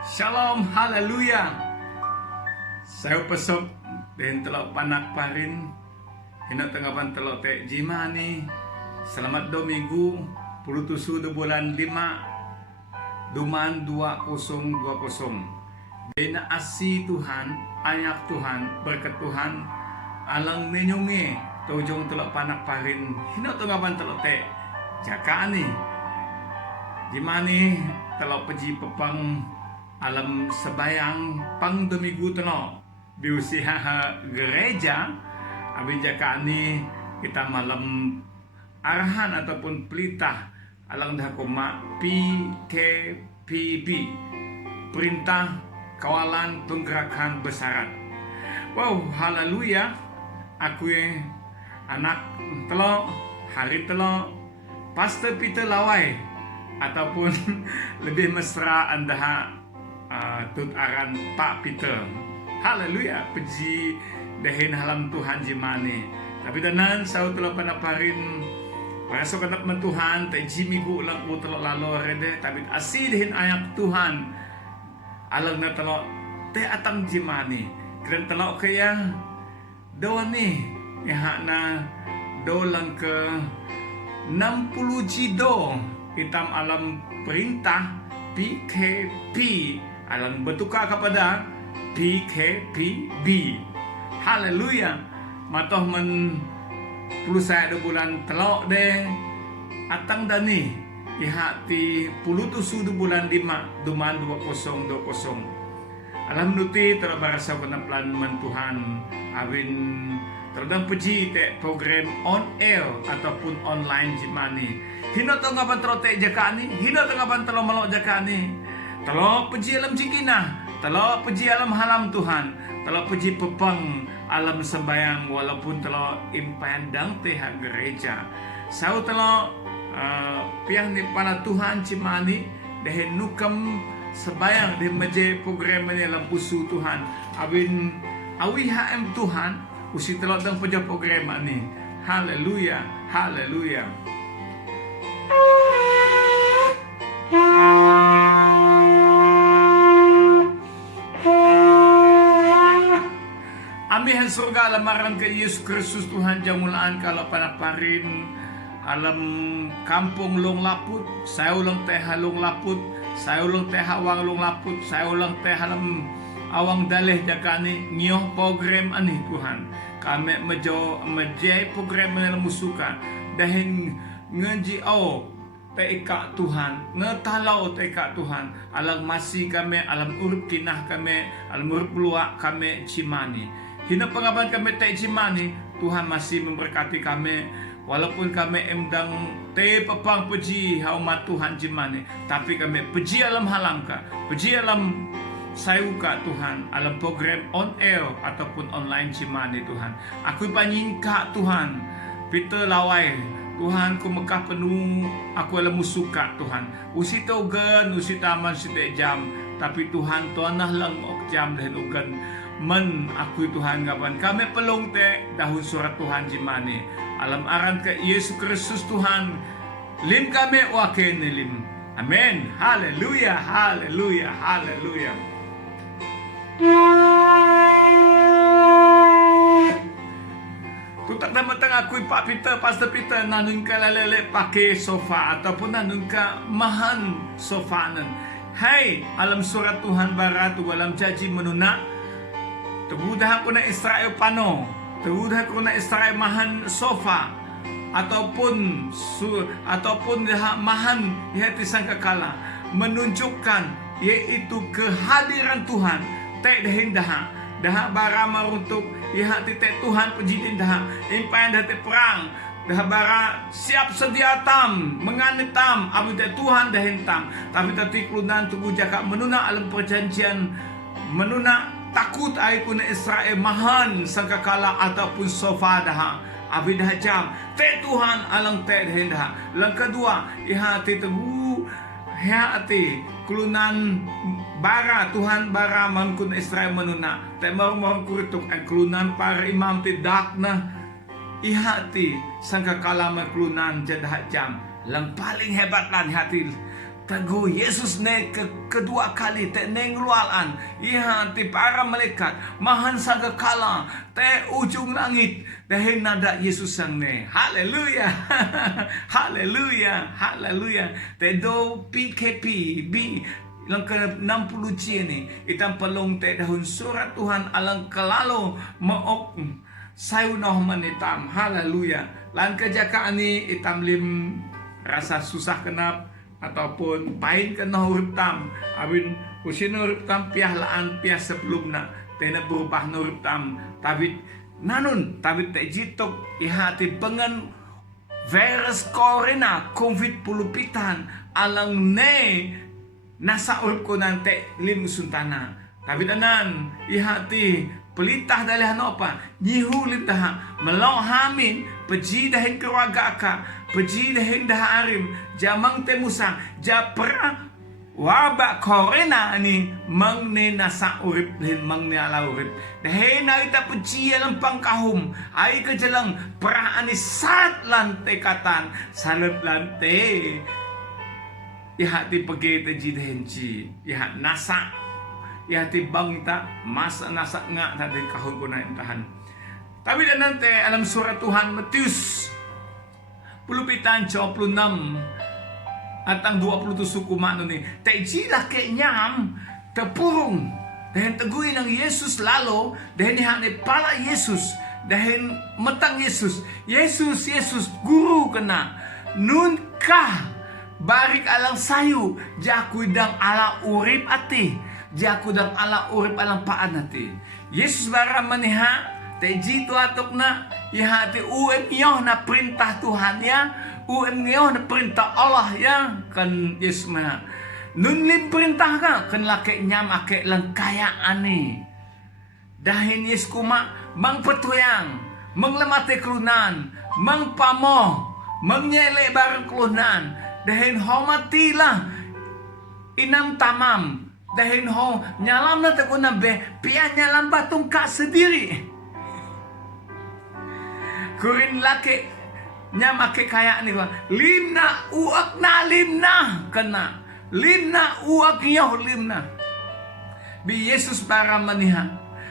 Shalom, haleluya. Saya pesok dan telok panak parin. Hina tenggapan telok tek jimani. Selamat Domingo, pulutusu de bulan 5 Duman 2020. Dena asi Tuhan, ayak Tuhan, berkat Tuhan, alang menyungi, tojong telok panak parin. Hina tenggapan telok tek jakani. Jimani telok peji pepang alam sebayang pang Domingo teno biusiha gereja abin jakani kita malam arahan ataupun pelitah alang dah koma PKPB, perintah kawalan penggerakan besaran. Wow, haleluya. Aku anak telo hari telo Pastor Peter Lawai ataupun lebih mesra anda tut aran Pak Peter. Haleluya, puji dahin halam Tuhan jimane. Tapi danan sau telah panaparin para sokanap man Tuhan tay jimigu lang po telo lalo rede tapi asih dahin ayak Tuhan alang na telo te atang jimane. Kren telo kaya dawan ni iha na do lang ke 60 jido hitam alam perintah PKP alang bertukar kepada PKPB. Haleluya. Matoh men puluh saya 2 bulan telok de atang dani ihati puluh tusu 2 bulan 5 Duman 2020. Alam nuti terbarasa kena plan man Tuhan awin terdang puji te program on air ataupun online jimani. Hino tengah bantrote jakani, hino tengah bantro melok jakani. Telo puji alam jikina, telo puji alam halam Tuhan, telo puji pepang alam sembayang walaupun telo impandang teha gereja. Sau telo piang ni pala Tuhan cimani dehen nukam sembayang di meje program ni alam usu Tuhan. Awin awi HM Tuhan usi telo dang puja program ni. Haleluya, haleluya. Amihan surga lamaran ke Yesus Kristus Tuhan jamulaan kalau panaparin alam kampung long laput, saya ulang teh halong laput, saya ulang teh awang long laput, saya ulang teh halam awang daleh jakani nyoh program ani Tuhan. Kami menjai program yang musuka dahin ngeji teika Tuhan, ngetalau teika Tuhan, alang masih kami, alam urut kinah kami, alam urut luak kami cimani. Hina pengaban kami te cimani, Tuhan masih memberkati kami, walaupun kami emdang te pepang puji haumat Tuhan cimani, tapi kami puji alam halamka, puji alam sayuka Tuhan, alam program on air ataupun online cimani Tuhan. Aku panyingka Tuhan, Peter Lawai, Tuhan ku Mekah penuh, aku alam musuka Tuhan. Usi togan, usi taman site jam, tapi Tuhan tuanah lang ok jam dan ugan men aku Tuhan kapan kami pelong te dahun surat Tuhan jimani. Alam aran ke Yesus Kristus Tuhan, lim kami waken lim. Amen. Haleluya, haleluya, haleluya. Tutak na matang ako'y Pak Peter, Pastor Peter, nanun ka lalele pakai sofa ataupun nanun ka mahan sofanan. Hai, alam surat Tuhan barat, alam janji menuna. Tegudah ko na Israel pano, tegudah ko na Israel mahan sofa ataupun mahan yaitu sangkakala menunjukkan yaitu kehadiran Tuhan. Tek dahin dah bara maruntuk iha titek Tuhan pejidin dah impan dah perang dah bara siap sedia tam menganit tam abu tek Tuhan dahin tam tapi tati kelunan tubuh jaka menuna alam perjanjian menuna takut ai kun Israel mahan sangkakala ataupun sofa dah abi dah jam tek Tuhan alang tek dahin dah lang kedua iha tegu hati kelunan bara Tuhan bara mangkun Israel menuna temar-mar kurutuk ang kelunan para imam tidak na ihati sangka kala kelunan jadah jam lang paling hebat lan hati Tago Yesus ne kedua kali te nenglualan iha ti para malaikat mahan saga kala te ujung langit dahin nada Yesus sang ne. Haleluya. Haleluya. Haleluya. Te do PKP bi lang ke 60 cie ni itam pelong te dahun surat Tuhan alang kelalo maok sayu noh manitam. Haleluya. Lan kejakaan ni itam lim rasa susah kenap ataupun pain kena huruf tam abin usin huruf tam piah laan piah sebelum nak tena berubah huruf tam tapi nanun tapi tak jitok ihati pengen virus corona covid pulupitan alang ne nasa huruf ko nante lim suntana tapi tanan ihati pelitah dalih apa nyihu lim dah melong hamin peji dahin keluarga ka peji dahin dah arim jamang temusang japra wabak corona ni mang ne nasa urip lin mang ne ala urip dahin na ita peji alang pangkahum ai ke jelang pra ani sat lante katan salut lante ihati pegi teji dahin ji ihat nasa ihati bang ta masa nasa ngak tadi kahun ko na intahan. Tapi dan nanti alam surat Tuhan Matius pulupitan 26 atang 20 suku mano ni tejilah ke nyam tepurung dahin teguin ng Yesus lalo dahin ihane pala Yesus dahin metang Yesus guru kena nun kah barik alang sayu jakudang ala urip ati jakudang ala urip alang paan ati Yesus bara maniha teji tu atok na ihati uem yoh na perintah Tuhan ya uem yoh na perintah Allah ya kan Yesus mana nun lim perintah ka kan lake nyam ake lang kaya ani dahin Yesus kuma mang petuyang mang lemate kelunan mang pamoh mang nyele bareng kelunan dahin homatilah inam tamam dahin ho nyalam na takuna be pia nyalam batung ka sendiri kurin laki nyamake kaya ni ba limna uak na limna kena limna uak yoh limna bi Yesus bara maniha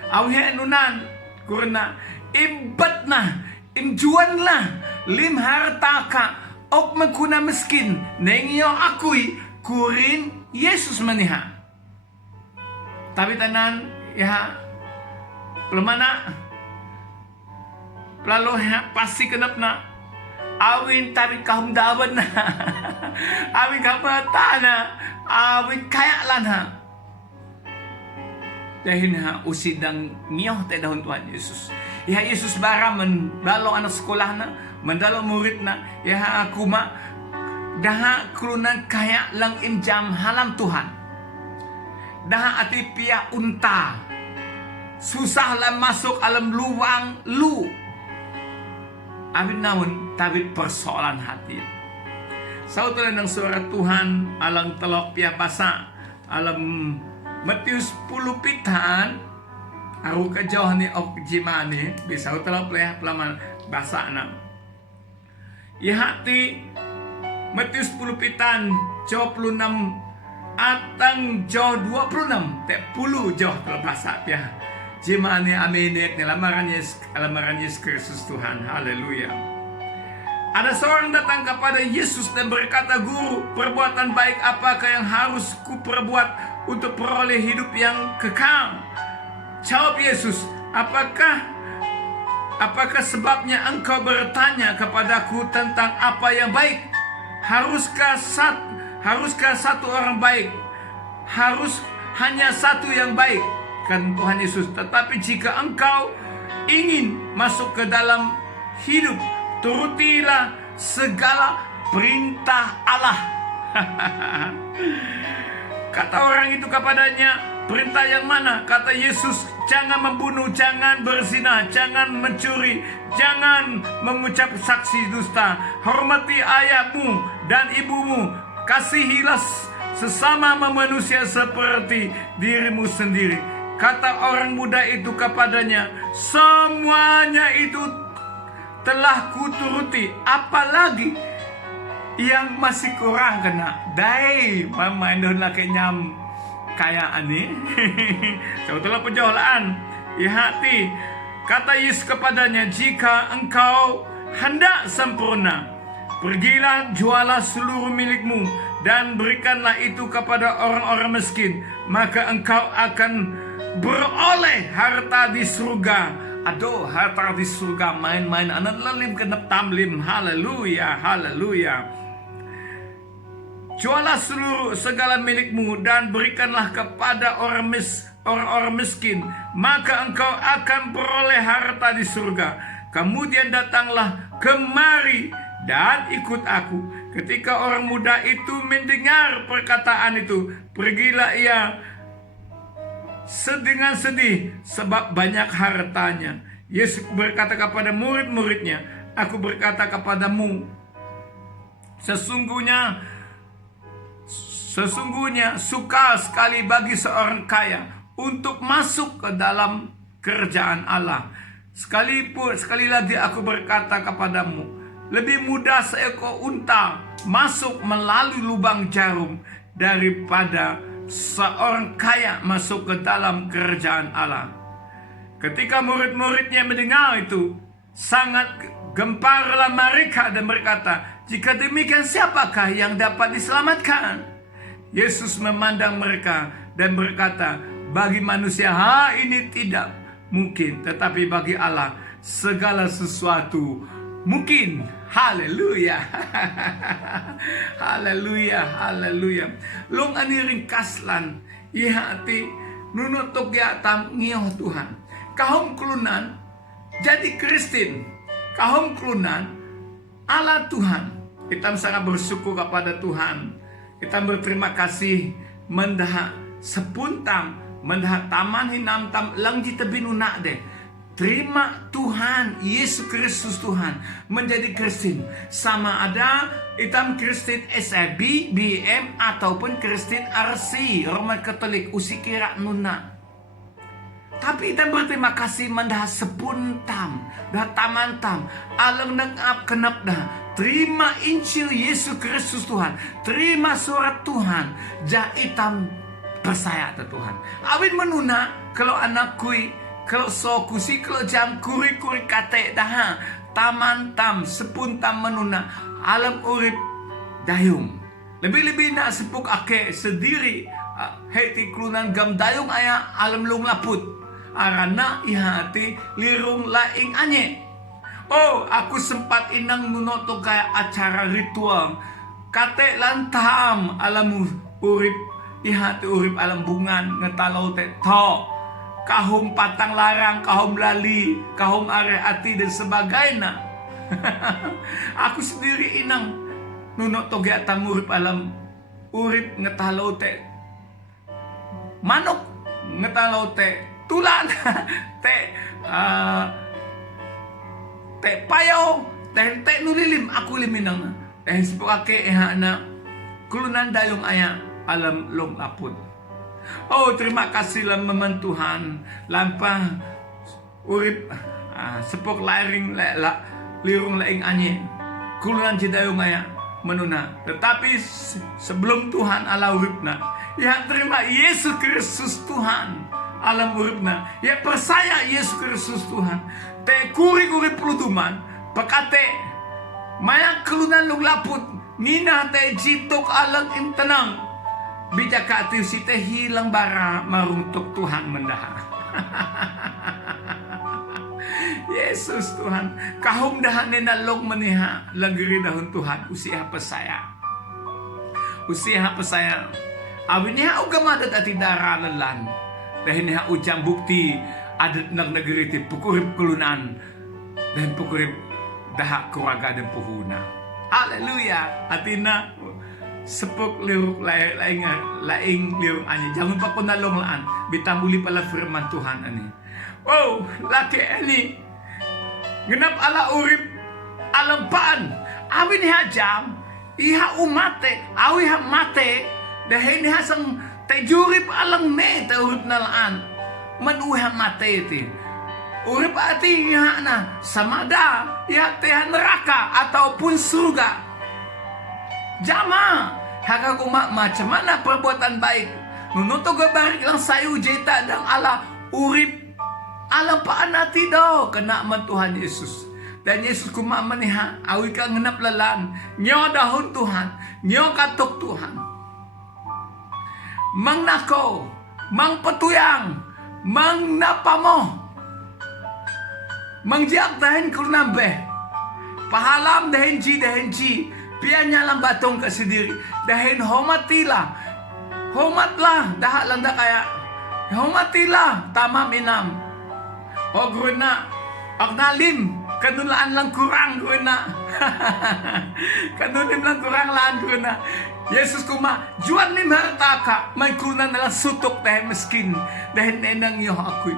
awhe nunan kurna imbat na imjuan la lim harta ka ok magkuna miskin nengyo akui kurin Yesus maniha tapi tanan ya lemana lalu pasti kenap na awin tapi kahum dawan na awin kapata na awin kaya lan ha dahil ha usidang niyoh te dahon Tuhan Yesus ya Yesus bara mendalo anak sekolah na mendalo murid na ya kuma daha kelunan kaya lang imjam halam Tuhan daha ati pia unta susah lah masuk alam luang lu Amin namun tabit persoalan hati. Sautulan ng surat Tuhan alang telok pia basa alam Matius pulupitan aru ka jauh ni ok jimani bisa telok pleh pelaman basa na. Ihati Matius pulupitan 26 atang jauh 26 te puluh jauh telah basa pia. Jimani aminik ni lamaran Yesus Kristus Tuhan. Haleluya. Ada seorang datang kepada Yesus dan berkata, Guru, perbuatan baik apakah yang harus kuperbuat untuk peroleh hidup yang kekal? Jawab Yesus, apakah sebabnya engkau bertanya kepadaku tentang apa yang baik? Haruskah satu orang baik? Harus hanya satu yang baik? Kan Tuhan Yesus, tetapi jika engkau ingin masuk ke dalam hidup, turutilah segala perintah Allah. Kata orang itu kepadanya, perintah yang mana? Kata Yesus, jangan membunuh, jangan berzina, jangan mencuri, jangan mengucap saksi dusta, hormati ayahmu dan ibumu, kasihilah sesama manusia seperti dirimu sendiri. Kata orang muda itu kepadanya, semuanya itu telah kuturuti, apalagi yang masih kurang kena dai main doon laki nyam kaya ani. Sebetulnya penjualan hati. Kata Yesus kepadanya, jika engkau hendak sempurna, pergilah jualah seluruh milikmu dan berikanlah itu kepada orang-orang miskin, maka engkau akan beroleh harta di surga. Aduh, harta di surga main-main anak lalim kenap tamlim. Haleluya, haleluya. Jualah seluruh segala milikmu dan berikanlah kepada orang-orang miskin, maka engkau akan beroleh harta di surga. Kemudian datanglah kemari dan ikut aku. Ketika orang muda itu mendengar perkataan itu, pergilah ia dengan sedih sebab banyak hartanya. Yesus berkata kepada murid-muridnya, aku berkata kepadamu, Sesungguhnya sukar sekali bagi seorang kaya untuk masuk ke dalam kerajaan Allah. Sekali lagi aku berkata kepadamu, lebih mudah seekor unta masuk melalui lubang jarum daripada seorang kaya masuk ke dalam kerajaan Allah. Ketika murid-muridnya mendengar itu, sangat gemparlah mereka dan berkata, jika demikian siapakah yang dapat diselamatkan? Yesus memandang mereka dan berkata, bagi manusia ini tidak mungkin, tetapi bagi Allah segala sesuatu mungkin. Haleluya. Haleluya, haleluya. Long ani ringkaslan ihati nunutok ya tam ngioh Tuhan. Kahom kelunan jadi Kristen. Kahom kelunan Allah Tuhan. Kita sangat bersyukur kepada Tuhan. Kita berterima kasih mendah sepuntam, mendah taman hinam tam lang jita binuna deh. Terima Tuhan, Yesus Kristus Tuhan menjadi Kristen. Sama ada hitam Kristen SIB, BM ataupun Kristen RC, Roman Katolik, usikira nuna. Tapi kita berterima kasih mendah sepuntam, dah tamantam, alang nangap kenap dah. Terima Injil Yesus Kristus Tuhan. Terima surat Tuhan. Jaitam percaya ke Tuhan. Awin menuna kalau anak kui, kalau sokusi, kalau jam kuri kate dah. Taman tam sepuntam menuna alam urip dayung. Lebih-lebih nak sepuk ake sendiri. Heti kelunan gam dayung ayah alam lung laput. Arana ihati lirung laing anye. Oh, aku sempat inang nunoto kaya acara ritual. Kate lantam alam urip ihati urip alam bungan ngetalaw te to. Kahum patang larang, kahum lali, kahum are ati dan sebagainya. Aku sendiri inang nunoto kaya tam urip alam urip ngetalaw te manok, ngetalaw te tulan, te payaw, te nulilim aku liminang na. Sepukake na kulunan dayong aya alam long lapod. Oh, terima kasih lam Tuhan. Lampah urip sepuk lairing lirung laing anye. Kulunan jidayong aya menuna. Tetapi sebelum Tuhan ala uripna, ya terima Yesus Kristus Tuhan alam uripna. Ya percaya Yesus Kristus Tuhan. Te kuri-kuri peluduman, pakate mayak kelunan lung laput, nina te jitok alang imtenang. Bijak atiu si te hilang bara maruntuk Tuhan mendaha. Yesus Tuhan, kahum dahan nenalong meniha lagiri dahun Tuhan usia pesaya. Usia pesaya. Awin niya ugama dati daralalan. Dahil niya ujang bukti adat ng negeri ti pukurip kulunan dan pukurip dahak keluarga dan puhuna. Haleluya. Atina sepuk liuk laing liuk ani. Jangan pa ko nalonglaan. Bitambuli pala firman Tuhan ani. Oh, laki ani. Genap ala urip alampaan. Awin niya jam. Iha umate. Awi ha mate. Dahil niya sang tejurip alang me. Te urip nalaan. Manuha mate iti. Urip ati na samada ya tehan neraka ataupun surga. Jama, haka kuma macam mana perbuatan baik. Nunuto gabarik lang sayo jeta dang ala urip. Alam paan natin daw, kena man Tuhan Yesus. Dan Yesus kumamaniha, awi ka ngenap lalan. Nyo dahon Tuhan, nyo katok Tuhan. Mang nako, mang patuyang, mang napamo. Mang jiak dahin kurnabe. Pahalam dahin ji. Pianya lang batong kasidiri. Dahin homatila. Homatlah, daha lang da kaya. Homatila, tamam inam. O guna, agnalim, kanulaan lang kurang guna. Kanulim lang kurang laan guna. Yesus kuma, juan lim harta ka, may kunan na lang sutok dahil miskin, dahil nenang iyo ako'y.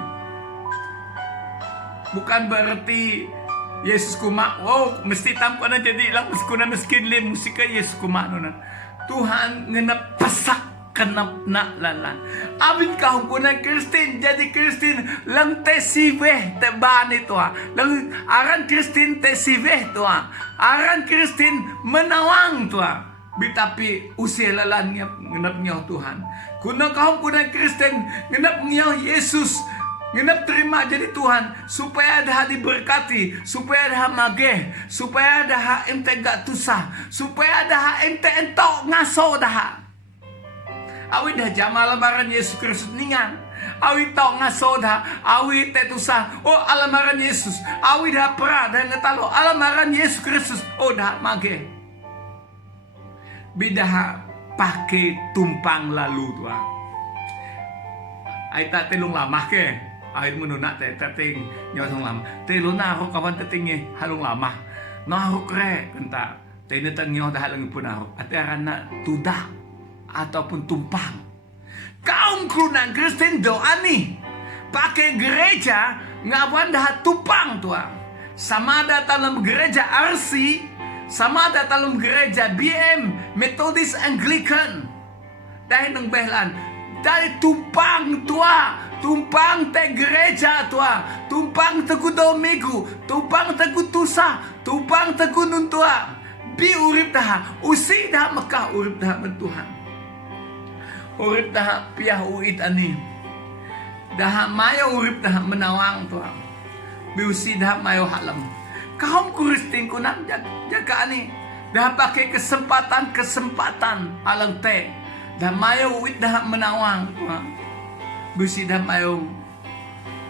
Bukan berarti Yesus kuma, oh, mesti tampo na jadi lang, kunan miskin lim, musika Yesus kuma, no na. Tuhan ngenap pasak kenap na lalan. Abin kau punang Kristen jadi Kristen lang te siveh te ban itu lang aran Kristen te siveh tu aran Kristen menawang tu bitapi usia lalan ngenap nyaw Tuhan. Kuno kau punang Kristen ngenap nyaw Yesus ngenap terima jadi Tuhan supaya dah diberkati, supaya dah mageh, supaya dah ente gak tusah, supaya dah ente entok ngaso dah. Awi dah jama lamaran Yesus Kristus ningan. Awi tau ngasoda, awi tetusa, oh alamaran Yesus. Awi dah pra dan ngetalo alamaran Yesus Kristus. Oh dah mage. Bidah pakai tumpang lalu tua. Ai tak telung lama ke. Ai menuna te ting nyosong lama. Telung na ako kawan tetingnya halung lama. Na ako kre kenta. Tene tangyo dah lang pun ako. Ate arana tudah ataupun tumpang. Kaum kelunan Kristen doa nih pakai gereja ngawan dah tumpang tua. Sama ada dalam gereja RC, sama ada dalam gereja BM Methodist Anglican. Dahil nang behlan dari tumpang tua, tumpang te gereja tua, tumpang teku domigu, tumpang teku tusa, tumpang teku nuntua. Bi urip dah, usi dah Mekah urip dah Tuhan. Urip dah piah uit ani. Dah mayo urip dah menawang tua. Biusi dah mayo halam. Kaum Kristen kunan jaga ani. Dah pakai kesempatan alang te. Dah mayo uit dah menawang tua. Biusi dah mayo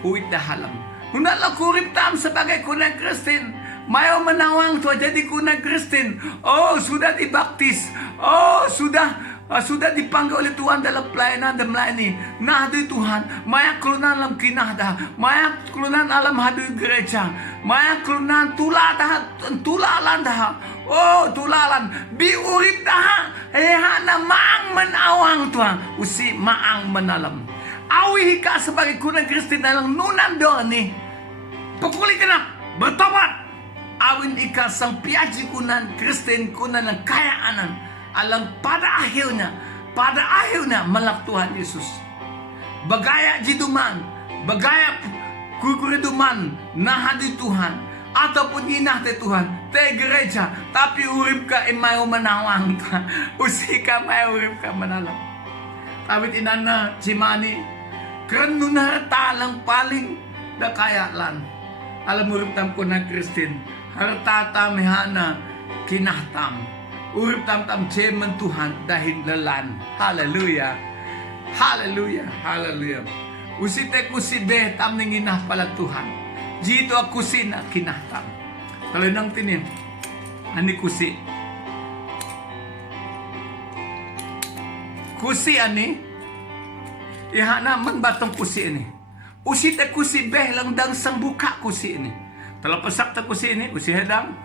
uit dah halam. Hundalah kurip tam sebagai kunan Kristen. Mayo menawang tua jadi kunan Kristen. Oh sudah dibaptis. Oh sudah dipanggil oleh Tuhan dalam pelayanan dan melayani. Nah dari Tuhan, maya kelunan alam kinah dah, maya kelunan alam hadu gereja, maya kelunan tulalan dah. Oh tulalan, bi urip dah, hana maang menawang Tuhan, usi maang menalam. Awi hika sebagai kunan Kristen dalam nunan doa ni, pukuli kena bertobat. Awin ika sang piaji kunan Kristen kunan yang kaya anan. Alang pada akhirnya melak Tuhan Yesus. Bagaya jiduman, bagaya kukuriduman, nah di Tuhan, ataupun inah te Tuhan, te gereja, tapi urip ka imayo menawang ka, usika mayo urip ka menalam. Tapi inana cimani, keren harta lang paling dakaya lan. Alam urip tam kuna Kristen, harta tamihana kinahtam. Urip tam cemen Tuhan dahil lalan. Haleluya. Haleluya. Haleluya. Usite kusibe tam ninginah pala Tuhan. Jito aku sina kinahtam. Kalau nang tinim. Ani kusi. Kusi ani. Ihana man batong kusi ini. Usite kusibe lang dang sang buka kusi ini. Telepesak tak kusi ini usi hadang.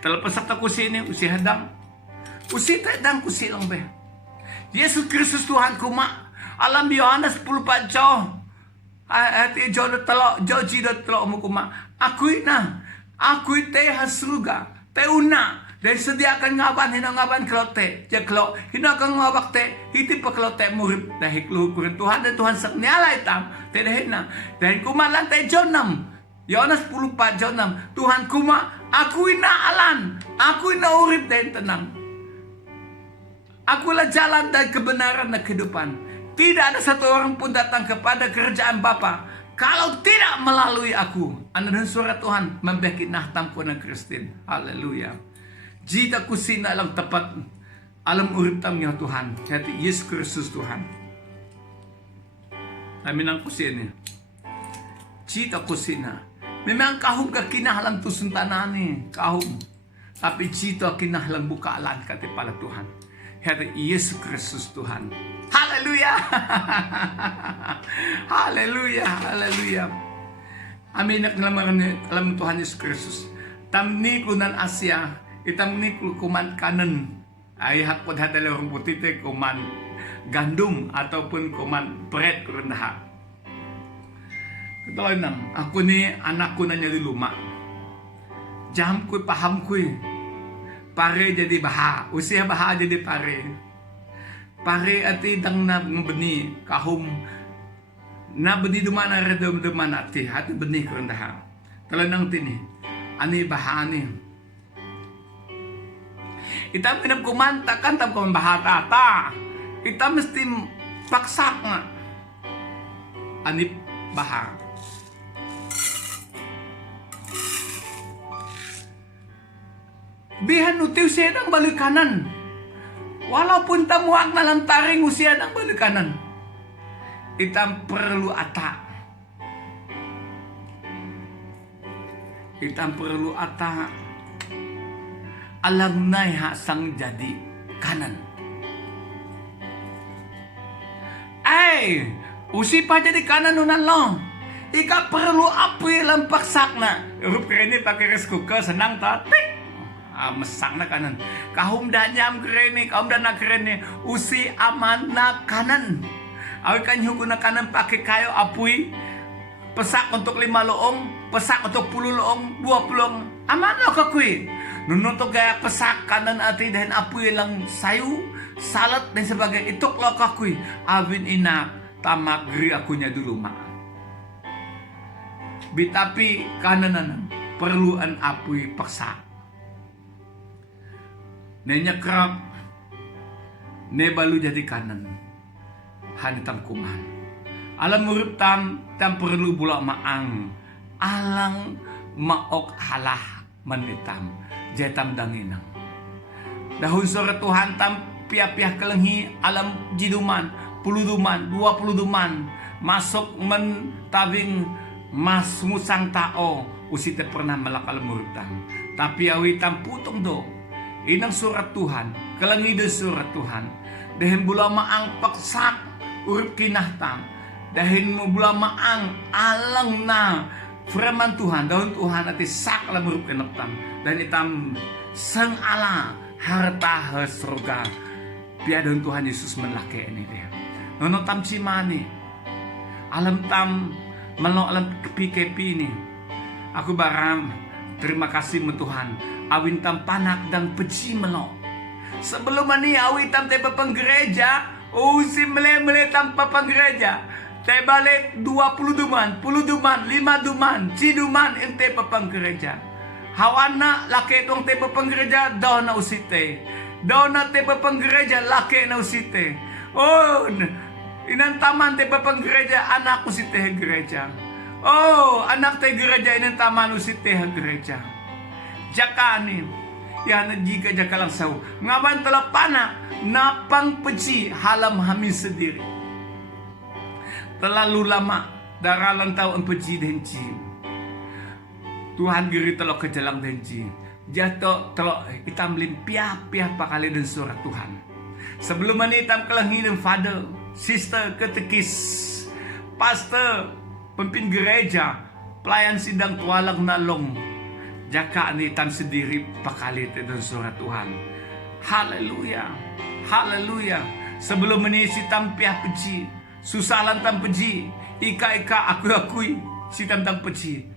Telepesak tak kusi ini usi hadang. Usi hadang kusi lang be. Yesus Kristus Tuhan kuma. Alam Yohanes 10 jauh. Hati jauh telok jauh jidat telok mu kuma. Akui te hasruga. Te una. Dan sediakan ngaban hina ngaban kelote. Ja kelok hina kang ngabak te hiti pa kelote murip dahil luhukurin Tuhan dan Tuhan sak niala itam te dahina. Dan kumalan te jonam. Yohanes 10 jauh 6. Tuhan kuma akui na alan Aku naurip dan tenang. Akulah jalan dan kebenaran dan kehidupan. Tidak ada satu orang pun datang kepada kerajaan Bapa kalau tidak melalui aku. Anda dan surat Tuhan membeki nahtam ko ng Kristin. Haleluya. Jita kusina lang tepat alam urip tam niya Tuhan. Hati Yesus Kristus Tuhan. Amin ang kusina. Jita kusina. Memang kahum ka kinahlang tusuntanani. Kahum. Tapi jita kinahlang bukaalan kati pala Tuhan. Hati Yesus Kristus Tuhan. Haleluya. Haleluya. Haleluya. Amin nak alam Tuhan Yesus Kristus. Tamni kunan Asia, itam ni kuman kanan. Ay hakod hadalawang putite kuman gandum ataupun kuman bread kurendaha. Katawa nang ako ni anak ko na niya luma. Jam ko paham ko. Pare jadi baha, usia baha jadi pare. Pare ati dang na beni kahum na beni dumana redom dumana ati hati beni kerendahan. Talanang tini, ani baha ani. Ita pinap kumanta kan tam kuman bahata ta. Ita mesti paksak nga. Ani baha. Bihan utiu siya ng balikanan. Walaupun tamuak na lang taring usia ng balikanan. Itam perlu ata. Itam perlu ata. Alam na hasang jadi kanan. Ay! Usi pa jadi kanan nunan long. Ika perlu apoy lang paksak na. Rup kaya pakai rice cooker senang ta. Mesang na kanan. Kahum da nyam kerene, kahum da na kerene, usi aman na kanan. Awi kan hugo na kanan pakai kayo apoy. Pesak untuk 5 loong, pesak untuk 10 loong, 20 loong. Aman na kakui. Nunuto gaya pesak kanan ati dan apoy lang sayu, salat dan sebagainya. Itok lo kakui. Awin ina tamak geri akunya dulu mak. Bitapi kananan perluan apoy paksa. Nenya kerap, ne balu jadi kanan, hanitam kuman. Alam murip tam perlu bulak maang, alang maok halah manitam, jetam danginang. Dahun sore Tuhan tam piah-piah kelenghi alam jiduman, 10 duman, 20 duman, masuk mentawing mas musang tao, usite pernah melakal murip tam. Tapi awi tam putong do. Inang surat Tuhan, kelangi de surat Tuhan. Dahin bula maang paksak urip kinahtam. Dahin mo bula maang alang na firman Tuhan. Daun Tuhan ati sak la urip kinahtam. Dan itam sang ala harta surga. Pia daun Tuhan Yesus menlake ini dia. Nono tam cimani. Alam tam melo alam kepi-kepi ini. Aku baram terima kasih mu Tuhan. Awin tam panak dan peci melo. Sebelum ani awin tam teba penggereja, usi mele tanpa penggereja. Tebale 20 duman, 10 duman, 5 duman, ciduman ente penggereja. Hawana laki tong teba penggereja, daw na usite. Daw na teba penggereja, laki na usite. Oh, inantaman teba penggereja, anak usite gereja. Oh, anak te gereja inantaman usite gereja. Jakani ya na jika jaka lang saw ngaban tala panak napang peci halam hamin sendiri terlalu lama daralang tao ang peci denci Tuhan giri telo kejalang denci jatuh telo itam limpiah pakali dan surat Tuhan sebelum manitam kelangi dan father sister ketekis pastor pemimpin gereja pelayan sidang tualang nalong jaka anitan sendiri pakalit dan surat Tuhan. Haleluya. Haleluya. Sebelum menisi tampiah peci, susalan tam peci, ika aku akui si tam peci.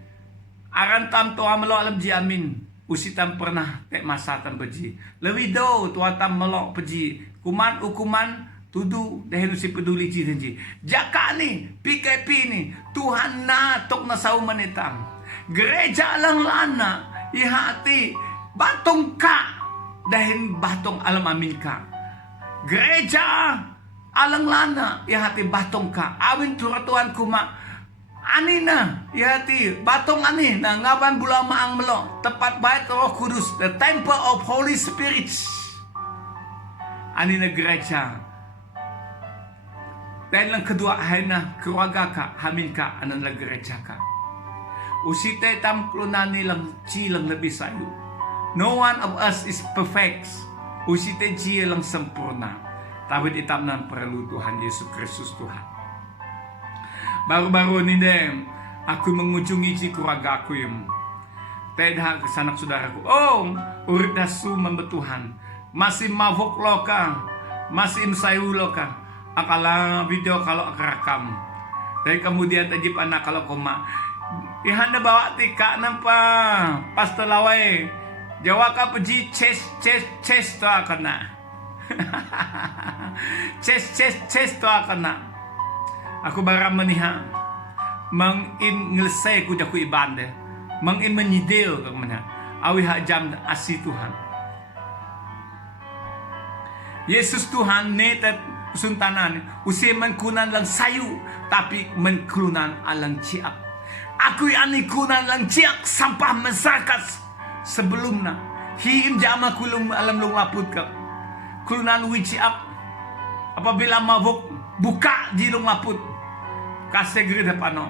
Aran tam toa melo alam jiamin, usi tam pernah tek masa tam peci. Lebih do tua tam melo peci, kuman ukuman tudu dahil si peduli janji. Jaka ni PKP ni Tuhan na tok na sauman itam. Gereja lang lana ihati batong ka dahil batong alam amin ka. Gereja alang lana ihati batong ka. Awin turatuan kuma ani na ihati batong ani na ngaban bula maang melo. Tepat bait Roh Kudus, the temple of Holy Spirit. Ani na gereja. Dahil lang kedua hay na keluarga ka, hamin ka, anan na gereja ka. Usite tamklunan nilang cilang lebih sayu. No one of us is perfect. Usite ji lang sempurna. Tapi itam nan perlu Tuhan Yesus Kristus Tuhan. Baru-baru ini deh, aku mengunjungi ji keluarga aku yang tidak kesanak saudaraku. Oh, urip dasu membetuhan. Masih mabuk loka, masih imsayu loka. Akala video kalau kerekam. Dan kemudian tajib anak kalau koma. Ihanda bawa tika nampa pas telawai. Jawa ka peji ces to akana. ces to akana. Aku barang meniha. Mang in ngelesai ku jaku ibande. Mang in menyidil kemana. Awi hak jam asih Tuhan. Yesus Tuhan netet suntanan usia menkunan lang sayu tapi menkunan alang ciak. Aku ani kunan lang ciak sampah masyarakat sebelumnya him jama kulum alam lung laput ka kunan wiciak apabila mabuk buka di lung laput kasih gede pano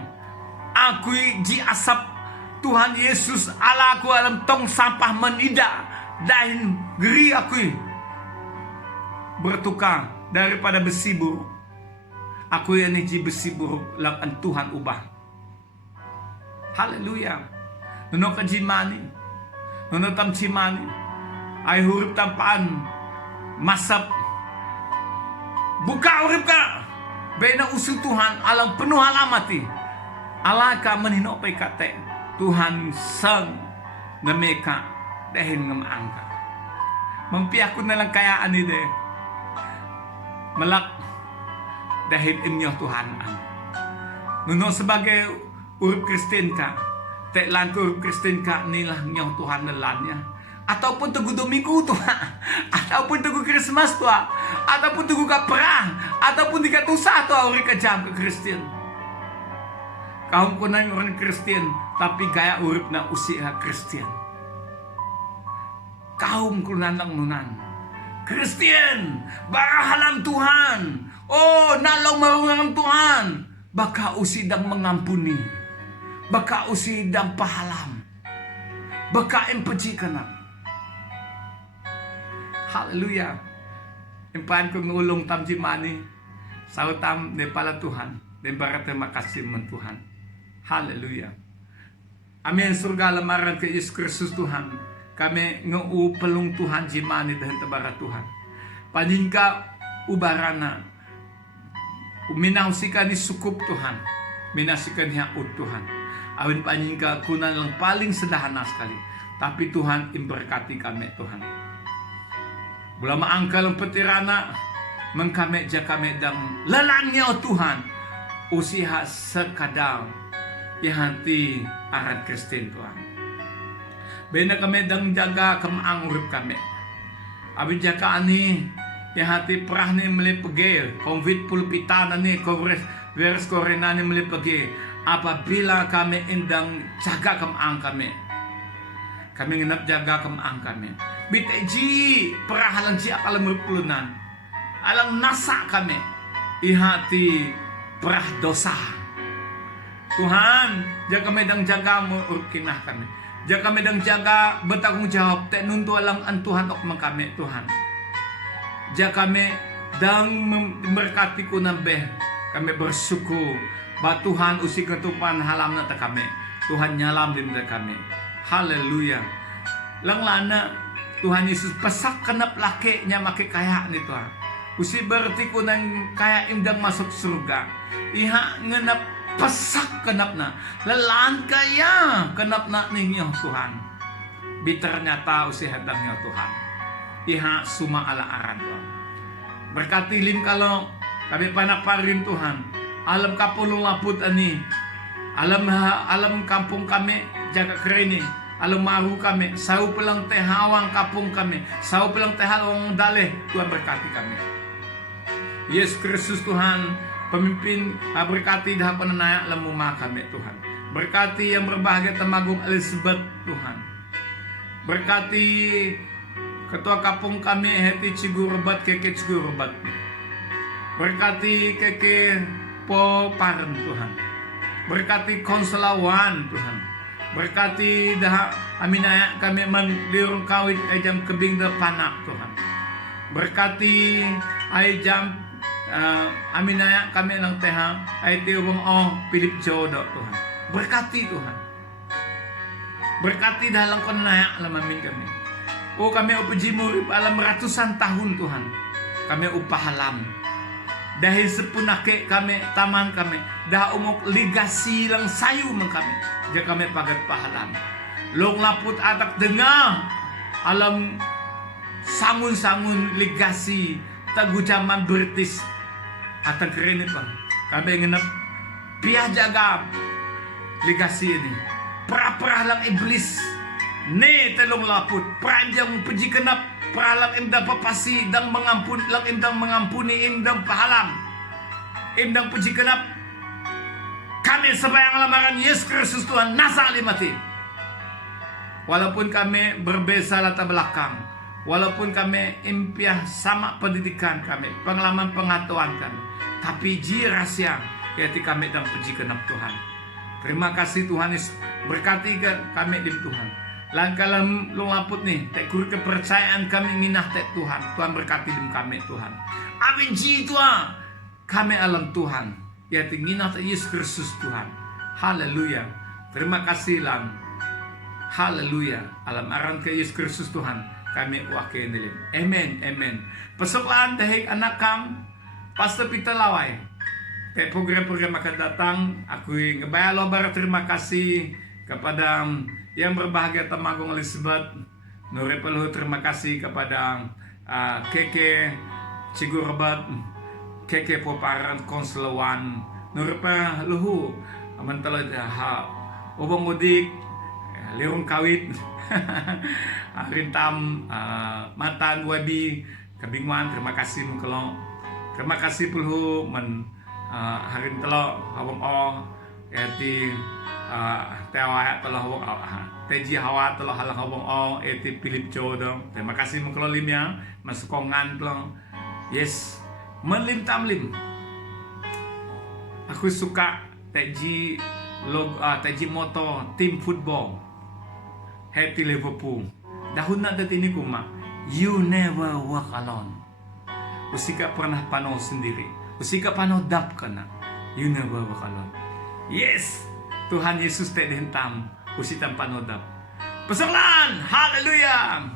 aku ji asap Tuhan Yesus ala aku alam tong sampah menida dahin geri aku bertukar daripada besi buruk. Aku yang ji besi buruk lawan Tuhan ubah. Haleluya. Nono kajimani. Nono tam cimani. Ay huruf tampaan. Masap. Buka huruf ka. Bena usul Tuhan alam penuh alamati. Alaka menhinopay kate. Tuhan sang nameka dahil ngamaangka. Mampiakon na lang kayaan ni de. Melak dahil inyo Tuhan ang nuno sebagai urip Kristen ka te lang urip Kristen ka nilah nyo Tuhan nalannya ataupun tugu Domingo Tuhan ataupun tugu Christmas Tuhan ataupun tugu ka perang ataupun tiga tusa Tuhan urip ka jam ke Kristen kaum kunan orang Kristen tapi gaya urip na usia Kristen kaum kunan lang nunan Kristen, barahalam Tuhan. Oh, nalong marungang Tuhan. Baka usidang mengampuni. Baka usidang pahalam. Baka empeci ka na. Haleluya. Impaan ko ngulong tam jimani. Sautam de pala Tuhan. De barat terima kasih men Tuhan. Haleluya. Amin surga lamaran ke Yesus Kristus Tuhan. Kami ngeupelung Tuhan jimani dan tabara Tuhan. Paningka ubarana. Minausikan ni sukup Tuhan. Minasikan niya ut Tuhan. Awin paningka kunan lang paling sederhana sekali. Tapi Tuhan imberkati kami Tuhan. Bula maangkal ang petirana. Mengkame ja kami dang lalangnya Tuhan. Usiha sekadang. Ihanti arat Kristen Tuhan. Bena kami dang jaga kemaang urip kami. Abi jaga ani yang hati perah ni melipegi COVID pulpitana ni virus corona ni melipegi. Apabila kami indang jaga kemaang kami. Kami ngenap jaga kemaang kami. Biteji perah halang si alam uripulunan. Alang nasa kami. Ihati perah dosa. Tuhan, jaga kami dang jaga mo urip kinah kami. Jaga kami dang jaga bertanggung jawab te nuntu alang an Tuhan ok kami Tuhan. Jaga kami dang memberkati ku nambeh kami bersyukur ba Tuhan usik ketupan halam na ta kami. Tuhan nyalam din ta kami. Haleluya. Lang lana Tuhan Yesus pesak kenap laki nya make kaya ni Tuhan. Usi berarti ku nang kaya indang masuk surga. Iha ngenap pesak kenap na lelan kaya kenap na ninyo Tuhan biternyata usi hadangnya Tuhan iha suma ala aran Tuhan berkati lim kalau kami panaparin Tuhan alam kapulong laput ani alam kampung kami jaga kereni Alumaru kami, sau pelang teh hawang kapung kami, sau pelang teh hawang daleh, Tuhan berkati kami. Yesus Kristus Tuhan, pemimpin, berkati dah penanaya lemuma kami Tuhan. Berkati yang berbahagia Temanggung Elizabeth Tuhan. Berkati ketua kapung kami Heti Cigurubat, Keke Cigurubat. Berkati Keke Po Paren Tuhan. Berkati Konselawan Tuhan. Berkati dah aminaya kami mandirung kawit jam kebing dah panak Tuhan. Berkati ay jam aminaya kami nang teha ay tiubong Philip Jodo Tuhan. Berkati Tuhan. Berkati dalam konaya lamamin kami. Kami upuji murib alam ratusan tahun Tuhan. Kami upahalam. Dahil sepunake kami, taman kami. Dah umok ligasi lang sayu man kami. Dia kami pagat pahalam. Long laput atak dengar. Alam sangun-sangun ligasi. Tagujaman British. Atang keren pa. Kami ngenap. Pia jaga ligasi ini. Pra-pra lang iblis. Ne telong laput. Pra yang puji kenap. Pralang imdang papasi, dang mengampun, lang imdang mengampuni, imdang pahalam, imdang puji kenap. Kami sebayang lamaran Yesus Kristus Tuhan nasa alimati. Walaupun kami berbeza latar belakang, walaupun kami impiah sama pendidikan kami, pengalaman pengetahuan kami, tapi ji rahasia yaitu kami dan puji kenap Tuhan. Terima kasih Tuhan Yesus, berkati kami di Tuhan. Langkalam long laput nih, tek kur kepercayaan kami nginah tek Tuhan. Tuhan berkati dim kami Tuhan. Amin ji Tuhan. Kami alam Tuhan. Ya nginah tek Yesus Kristus Tuhan. Haleluya. Terima kasih lang. Haleluya. Alam aran ke Yesus Kristus Tuhan. Kami wakil nilim. Amen. Amen. Pesoklaan dahil anak kang Pastor Peter Laway. Tek program-program akan datang. Aku ngebayalo terima kasih kepada yang berbahagia Temanggung Elizabeth. Nuri peluh terima kasih kepada Keke Cigurubat, Keke Poparan Konselawan. Nuri peluh mentala ubang mudik lirung kawit rintam matan wabi kabingwan. Terima kasih mengkelong. Terima kasih peluh harin telo abang yaitu tewa telah teji hawa telah halang hobong eti Philip Jodo. Terima kasih mengkelolim ya masukongan pelong. Yes, melim tamlim. Aku suka teji teji moto tim football Happy Liverpool. Dahun na datini kuma. You never walk alone. Usika pernah pano sendiri. Usika pano dap kana. You never walk alone. Yes, Tuhan Yesus te dihentam usitan panodap. Pasanglan, haleluya.